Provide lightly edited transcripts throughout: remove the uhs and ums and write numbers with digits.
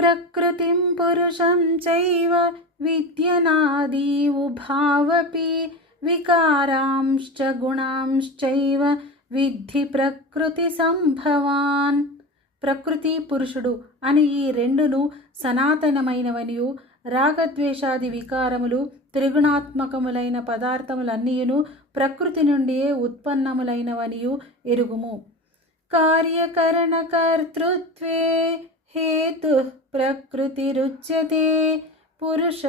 ప్రకృతిం పురుషం చైవ విద్యనాది ఉభావపి వికారాంశ్చ గుణాంశ్చైవ విద్ధి ప్రకృతి సంభవాన్. ప్రకృతి పురుషుడు అని ఈ రెండును సనాతనమైనవనియు రాగద్వేషాది వికారములు త్రిగుణాత్మకములైన పదార్థములన్నీయును ప్రకృతి నుండియే ఉత్పన్నములైనవనియు ఎరుగుము. కార్యకరణకర్తృత్వే హేతు ప్రకృతిరుచ్యతే పురుష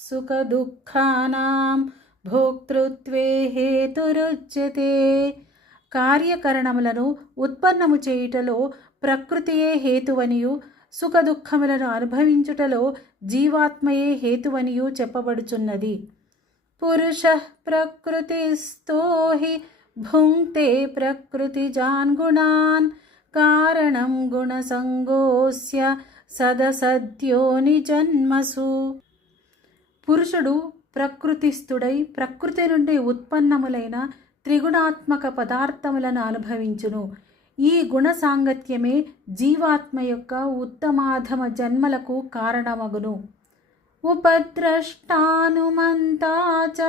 సుఖ దుఃఖానాం భోక్తృత్వే హేతురుచ్యతే. కార్యకరణములను ఉత్పన్నము చేయుటలో ప్రకృతియే హేతువనియు సుఖ దుఃఖములను అనుభవించుటలో జీవాత్మయే హేతువనియు చెప్పబడుచున్నది. పురుష ప్రకృతిస్థో హి భుంక్తే ప్రకృతిజాన్ గుణాన్ కారణం గుణసంగోస్య సదసద్యోని జన్మసు. పురుషుడు ప్రకృతిస్థుడై ప్రకృతి నుండి ఉత్పన్నములైన త్రిగుణాత్మక పదార్థములను అనుభవించును. ఈ గుణ సాంగత్యమే జీవాత్మ యొక్క ఉత్తమాధమ జన్మలకు కారణమగును. ఉపద్రష్టానుమంతా చ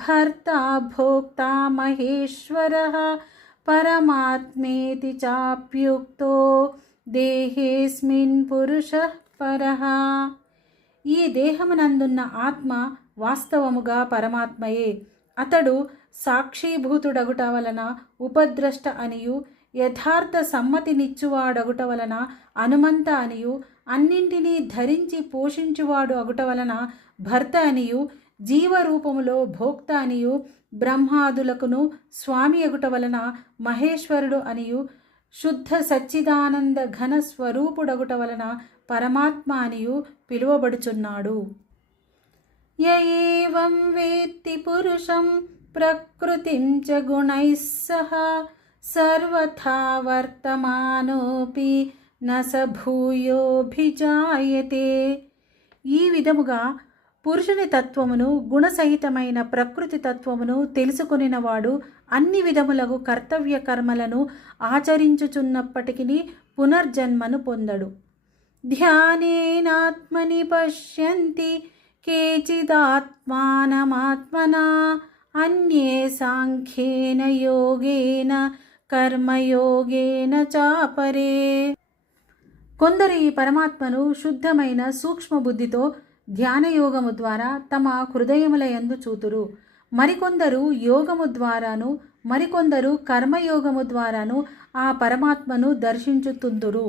భర్తా భోక్తా మహేశ్వరః పరమాత్మేతి చాప్యుక్తో దేహేస్మిన్ పురుషః పరః. ఈ దేహమునందున్న ఆత్మ వాస్తవముగా పరమాత్మయే. అతడు సాక్షీభూతుడగుట వలన ఉపద్రష్ట అనియు యథార్థ సమ్మతినిచ్చువాడగుట వలన అనుమంత అనియు అన్నింటినీ ధరించి పోషించువాడు అగుట వలన భర్త అనియు జీవరూపములో భోక్త అనియు బ్రహ్మాదులకును స్వామి అగుట వలన మహేశ్వరుడు అనియు శుద్ధ సచ్చిదానంద ఘన స్వరూపుడగుట వలన పరమాత్మ అనియు పిలువబడుచున్నాడు. యేవం వేత్తి పురుషం ప్రకృతిం చ గుణైః సహ సర్వథా వర్తమానోపి న స భూయోభిజాయతే. ఈ విధముగా పురుషుని తత్వమును గుణసహితమైన ప్రకృతి తత్వమును తెలుసుకొనినవాడు అన్ని విధములకు కర్తవ్య కర్మలను ఆచరించుచున్నప్పటికీ పునర్జన్మను పొందడు. ధ్యానేనాత్మని పశ్యంతి కేచిదాత్మానమాత్మనా అన్యే సాంఖ్యేన యోగేన కర్మయోగేన చాపరే. కొందరు ఈ పరమాత్మను శుద్ధమైన సూక్ష్మ బుద్ధితో ధ్యానయోగము ద్వారా తమ హృదయముల యందు చూతురు. మరికొందరు యోగము ద్వారాను మరికొందరు కర్మయోగము ద్వారాను ఆ పరమాత్మను దర్శించుతుందురు.